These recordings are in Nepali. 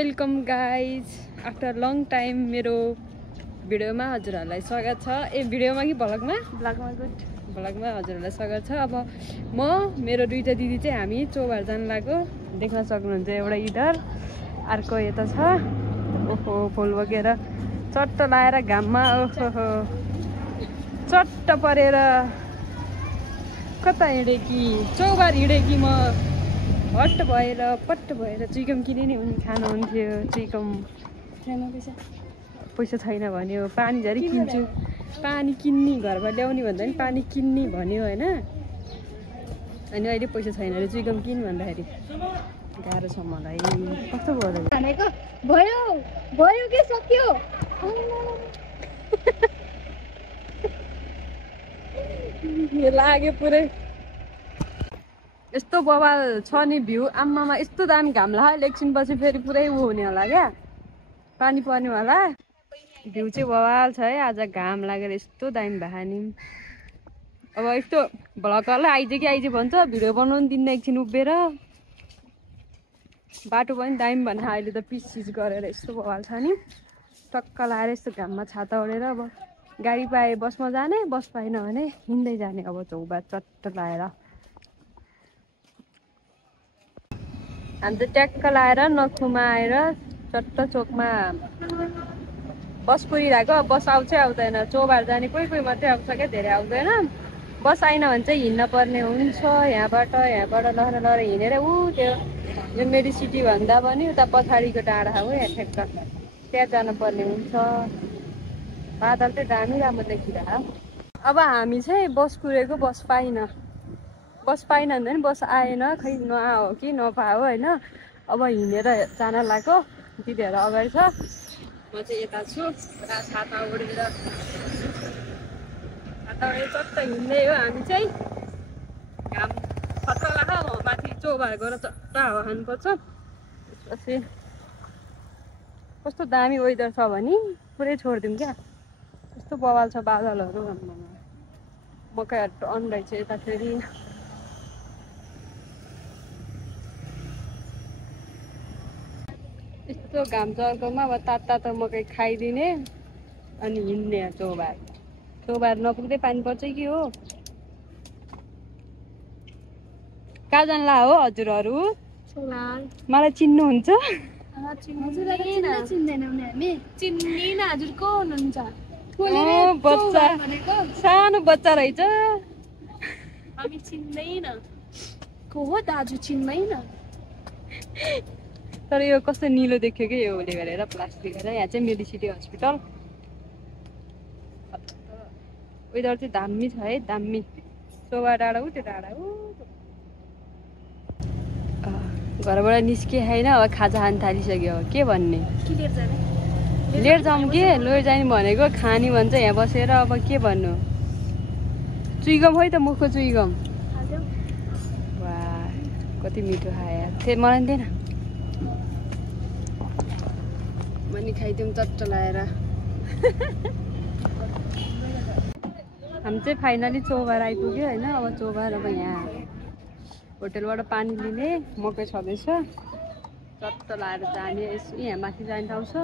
Welcome guys after long time मेरो भिडियोमा हजुरहरूलाई स्वागत छ। भिडियोमा कि भ्लगमा भ्लगमा हजुरहरूलाई स्वागत छ। अब म मेरो दुईटा दिदी चाहिँ हामी चौबार जान लाग्यो। देख्न सक्नुहुन्छ एउटा इधर अर्को यता छ। ओहो फुल बोकेर चट्ट लाएर घाममा ओहो चट्ट परेर कता हिँडेँ कि चौबार हिँडेँ कि म हट्ट भएर पट्ट भएर चुइकम किने नि उनी खानुहुन्थ्यो। चुइकम पैसा छैन भन्यो। पानी झरी किन्छु पानी किन्ने घरमा ल्याउने भन्दा पनि पानी किन्ने भन्यो होइन। अनि अहिले पैसा छैन अरे चुइकम किन भन्दाखेरि गाह्रो छ मलाई। कस्तो भयो भयो के सक्यो लाग्यो पुरै। यस्तो बवाल छ नि भ्यू आम्मामा यस्तो दामी घाम लाग्यो। एकछिनपछि फेरि पुरै ऊ हुने होला क्या पानी पर्ने होला। भ्यू चाहिँ बवाल छ है। आज घाम लागेर यस्तो दामी भयो नि। अब यस्तो भ्लगरलाई आइज कि आइज भन्छ भिडियो बनाउनु दिन्न एकछिन उभिएर। बाटो पनि दामी भन्छ अहिले त पिच गरेर यस्तो बवाल छ नि। टक्क लाएर यस्तो घाममा छाता ओढेर अब गाडी पाए बसमा जाने बस पाएन भने हिँड्दै जाने। अब चौबार चट्ट लाएर हामी चाहिँ ट्याक्क लाएर नखुमा आएर चट्ट चोकमा बस पुगिरहेको। बस आउँछै आउँदैन। चौबार जाने कोही कोही मात्रै आउँछ क्या धेरै आउँदैन। बस आएन भने चाहिँ हिँड्न पर्ने हुन्छ। यहाँबाट लहर हिँडेर ऊ त्यो यो मेडिसिटी भन्दा पनि उता पछाडिको डाँडा हो यहाँ ठ्याक्क त्यहाँ जानुपर्ने हुन्छ। बादल चाहिँ दामी राम्रो देखिरहेको। अब हामी चाहिँ बस कुरेको बस पाइन भने पनि बस आएन खै नआओ कि नपाओ होइन। अब हिँडेर जान लाग्यो। दिदीहरू अगाडि छ म चाहिँ यता छु। छाता ओढेर चट्ट हिँड्दै हो हामी चाहिँ। घाम खतरा लाग्यो माथि चौबार गएर चट्ट हावा खानुपर्छ। त्यसपछि कस्तो दामी वेदर छ भने पुरै छोडिदिउँ क्या। कस्तो बवाल छ बादलहरू। मकैहरू अन रहेछ यता फेरि। यस्तो घाम चर्कोमा अब तातो मकै खाइदिने अनि हिँड्ने। चौबार नपुग्दै पानी पर्छ कि हो। कहाँ जानला हो हजुरहरू? मलाई चिन्नुहुन्छ? बच्चा सानो बच्चा रहेछ। हामी चिन्दैन को हो दाजु चिन्दैन। तर यो कस्तो निलो देख्यो कि यो उसले गरेर प्लास्टिक गरेर। यहाँ चाहिँ मेडिसिटी हस्पिटल। वेदर चाहिँ दामी छ है दामी। चौबार डाँडा ऊ त्यो डाँडा ऊ घरबाट निस्किए छैन। अब खाजा खान थालिसक्यो। के भन्ने लेट जाउँ के लिएर जाने भनेको खाने भन्छ यहाँ बसेर। अब के भन्नु। चुइगम है त मुखको चुइगम। वाह कति मिठो खायो थिएँ मलाई थिएन। पनि खाइदिउँ चट्ट लाएर। हामी चाहिँ फाइनली चौबार आइपुग्यो होइन। अब चौबार अब यहाँ होटेलबाट पानी लिने मकै छँदैछ। चट्ट लाएर जाने। यहाँ माथि जाने ठाउँ छ।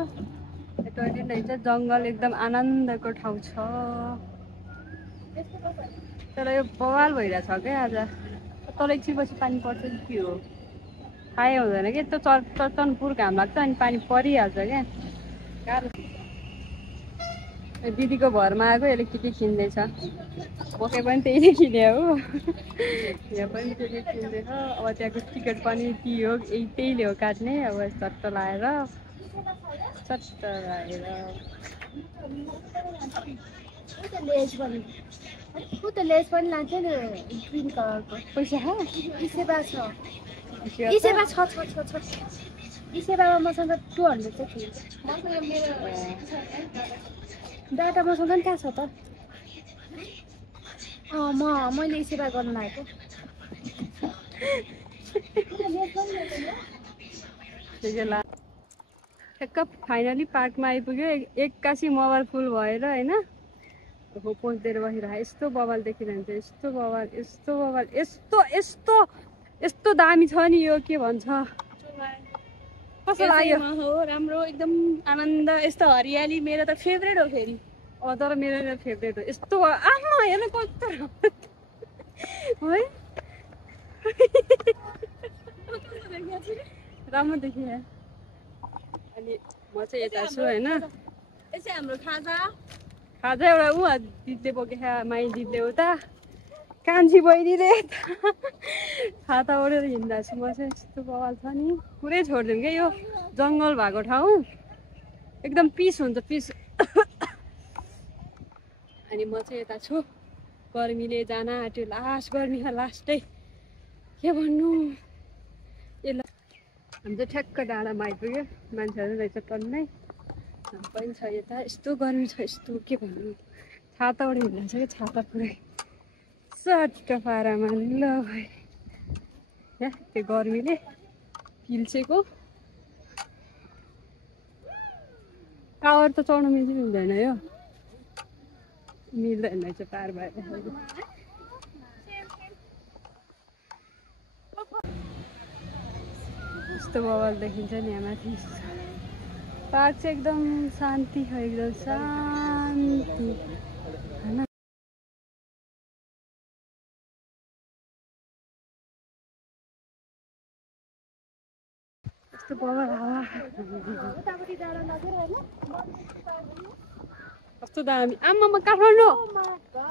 टोय ट्रेन रहेछ। जङ्गल एकदम आनन्दको ठाउँ छ। तर यो बवाल भइरहेछ क्या आज। तर एकछिनपछि पानी पर्छ कि के हो थाहै हुँदैन कि। यस्तो चर्चनपुर घाम लाग्छ अनि पानी परिहाल्छ क्या गाह्रो। दिदीको घरमा आएको यसले के किन्दैछ। मकै पनि त्यही किने हो। यहाँ पनि त्यही किन्दैछ। अब त्यहाँको टिकट पनि त्यही हो त्यही ल्यायो काट्ने। अब चट्ट लाएर लेस पनि लान्छ नि ग्रीन कलरको। पैसा खा इसेबा छ इसेबामा मसँग 200 चाहिँ थियो। डाटा मसँग पनि कहाँ छ त। मैले इसेबा गर्न लागेको। ठ्याक्क फाइनली पार्कमा आइपुग्यो। एक्कासी मोबाइल फुल भएर होइन पोस्दिएर बसिरहेको। यस्तो बवाल देखिरहन्छ। यस्तो बवाल यस्तो दामी छ नि यो के भन्छ कस्तो लाग्यो हो राम्रो एकदम आनन्द यस्तो हरियाली मेरो त फेभरेट हो फेरि तर मेरो फेभरेट हो यस्तो आमा हेर्न कस्तो है राम्रो देखियो अनि म चाहिँ यता छु होइन यसै हाम्रो खाजा खाजा एउटा ऊ दिदीले बोकेको माइ दिदीले उता कान्छी बहिनीले छाता ओढेर हिँड्दा छु म चाहिँ यस्तो बवाल छ नि पुरै छोडिदिउँ क्या यो जङ्गल भएको ठाउँ एकदम पिस हुन्छ पिस अनि म चाहिँ यता छु गर्मीले जान आँट्यो लास्ट गर्मी लास्टै के भन्नु यसलाई हामी चाहिँ ठ्याक्क डाँडामा आइपुग्यो मान्छेहरू रहेछ टन्नै पनि छ यता यस्तो गर्मी छ यस्तो के भन्नु छाता ओढेर हिँड्दा छ कि छाता पुरै सट्ट पारामा ल भाइ या त्यो गर्मीले पिल्सेको टावर त चढ्नु मिल्दैन यो मिल्दैन रहेछ पार भएर यस्तो बवाल देखिन्छ नि यहाँ माथि पार्क चाहिँ एकदम शान्ति छ एकदम शान्ति होइन यस्तो बवाल हावा कस्तो दामी आमामा काठमाडौँ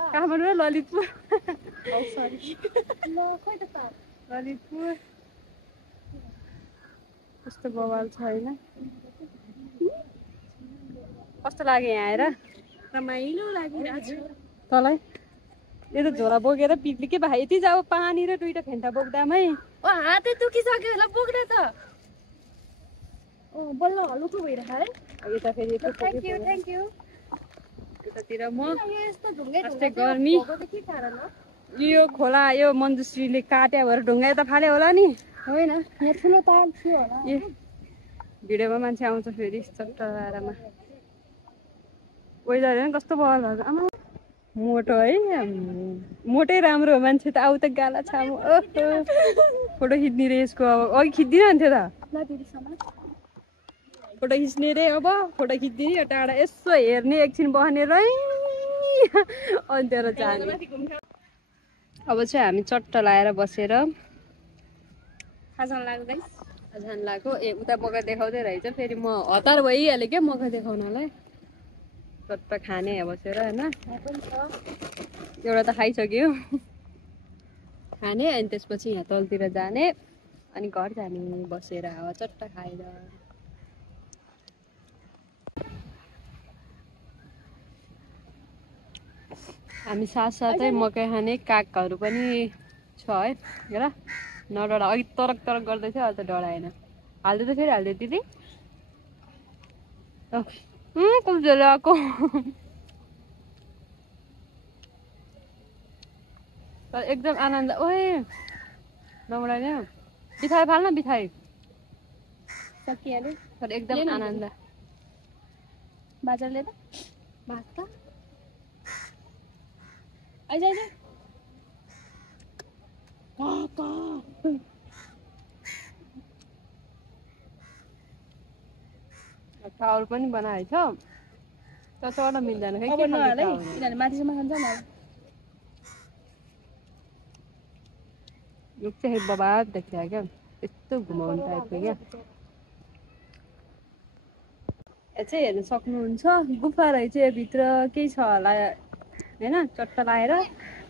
काठमाडौँ र ललितपुर ललितपुर कस्तो बवाल छ होइन कस्तो लाग्यो यहाँ आएर रमाइलो लागिरहेको छ तँलाई यो त झोला बोकेर पिकनिकै भाइ यति जाऊ पानी र दुईटा फेन्टा बोक्दामै ओ हातै दुखिसक्यो होला बोक्न त ओ बल्ल हलुको भइरहेको है यता फेरि थ्याङ्क यू यतातिर म यस्तो ढुङ्गे अस्ति गर्मी के कारण हो यो खोला यो मन्जुश्रीले काट्या भएर ढुङ्गा यता फाल्यो होला नि होइन यहाँ ठुलो तार थियो होला ए भिडियोमा मान्छे आउँछ फेरि चट्टारामा वेदर हेर्नु कस्तो बवाल भएको आमा मोटो है मोटै राम्रो हो मान्छे त आउ त गाला छाम ओहो फोटो खिच्ने रे यसको अब अघि खिच्दिनँ त फोटो खिच्ने रे अब फोटो खिच्दिने यो टाढा यसो हेर्ने एकछिन बस्ने रै अनि त्यहाँ जाने अब चाहिँ हामी चट्ट लाएर बसेर खाजा लाग्दै खान लाग्यो ए उता मकै देखाउँदै रहेछ फेरि म हतार भइहालेँ क्या मकै देखाउनलाई चट्ट खाने बसेर होइन एउटा त खाइसक्यो खाने अनि त्यसपछि यहाँ तलतिर जाने अनि घर जाने बसेर हावा चट्ट खाएर हामी साथसाथै मकै खाने कागहरू पनि छ है हेर नडरा अघि तरक तरक गर्दै थियो अहिले त डराएन हाल्दै त फेरि हाल्दै दिदी कुम्जेर आएको एकदम आनन्द ओए नडराएन बिथाई फाल्न बिथाई सकिहाल्यो तर एकदम आनन्द बाजारले त भात त आइज आइज टावर पनि बनाएछ तर चढ्न मिल्दैन अब नहाल है किनभने माथिसम्म खान्छ नि यो चाहिँ बबाद देखियो क्या यस्तो घुमाउनु टाइपको क्या यहाँ चाहिँ हेर्न सक्नुहुन्छ गुफा रहेछ भित्र केही छ होला होइन चट्ट लाएर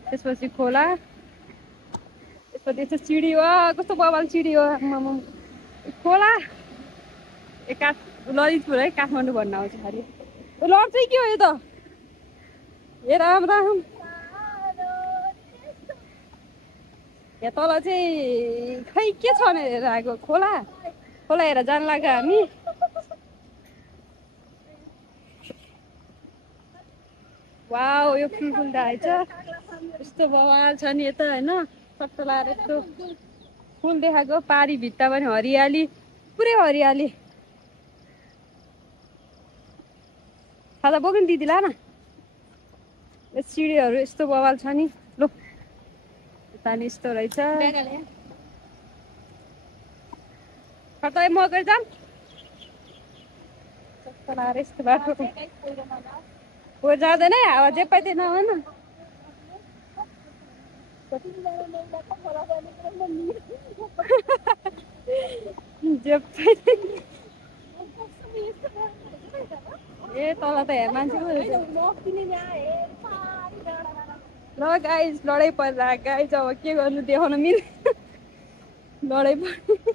त्यसपछि खोला त्यसपछि यस्तो चिडी हो कस्तो बवाल चिडी हो आमाम खोला ए ललितपुर है काठमाडौँ भन्न आउँछ खालि लड चाहिँ के हो यो त ए राम राम यहाँ तल चाहिँ खै के छ भनेर आएको खोला खोला हेर जान लाग्यो हामी वाउ यो फुल रहेछ यस्तो बवाल छ नि यता होइन सट्ट लाएर यस्तो फुल देखाएको पारी भित्ता पनि हरियाली पुरै हरियाली खाजा बोक्नु दिदी ला न यो सिँढीहरू यस्तो बवाल छ नि लो यता नि यस्तो रहेछ कतै मकै जाम चलाएर यस्तो बाटो हो जाँदैन है हावा जे पाइदिए नभन जे पाइदिए ए तल त हेर मान्छे पो ल गाइज लडाइँ पर्ला गाइज अब के गर्नु देखाउन मिल्दैन लडाइँ पर्ने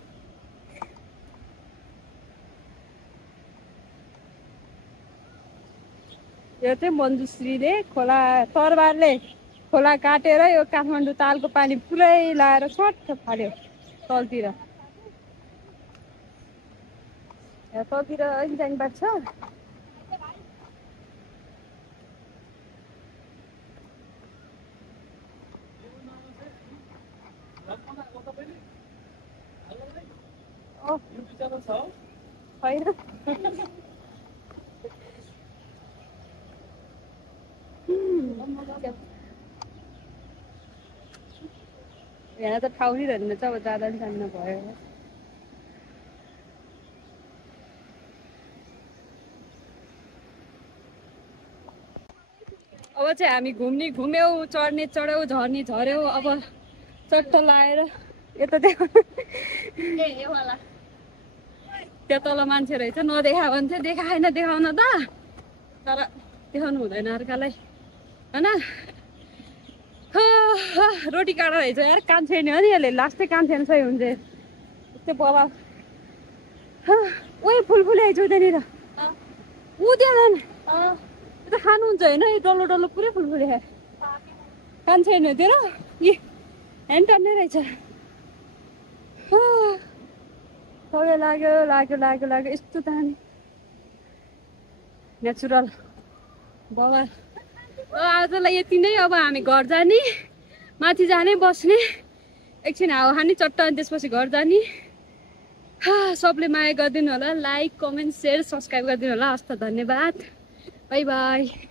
यो चाहिँ मञ्जुश्रीले खोला तरबारले खोला काटेर यो काठमाडौँ तालको पानी पुरै लाएर सट्ट फाल्यो तलतिर तलतिर इन्जाङ बाट छ होइन यहाँ त ठाउँ नि रहँदैन अब जाँदा नि जान्न भयो अब चाहिँ हामी घुम्यौँ चढ्ने चढ्यौँ झर्ने झऱ्यौँ अब चट्ट लाएर यता त्यो तल मान्छे रहेछ नदेखा भने चाहिँ देखाएन देखाउन त तर देखाउनु हुँदैन अर्कालाई होइन रोटी काटेर रहेछ यार कान्छे नि हो नि यसले लास्टै कान्छे सही हुन्छ यस्तै बाबा ओइ फुलफुली आइज त्यहाँनिर ऊ त्यहाँ त्यो त खानुहुन्छ होइन यो डल्लो डल्लो पुरै फुलफुली खाए कान्छे होइन त्यो र ए ह्यान्ड टर्नै रहेछ सबै लाग्यो लाग्यो लाग्यो लाग्यो यस्तो दामी नेचुरल बाबा आजलाई यति नै अब हामी घर जाने माथि जाने बस्ने एकछिन हावा खाने चट्ट अनि त्यसपछि घर जाने सबले माया गरिदिनु होला लाइक कमेन्ट सेयर सब्सक्राइब गरिदिनु होला हस् त धन्यवाद बाई बाई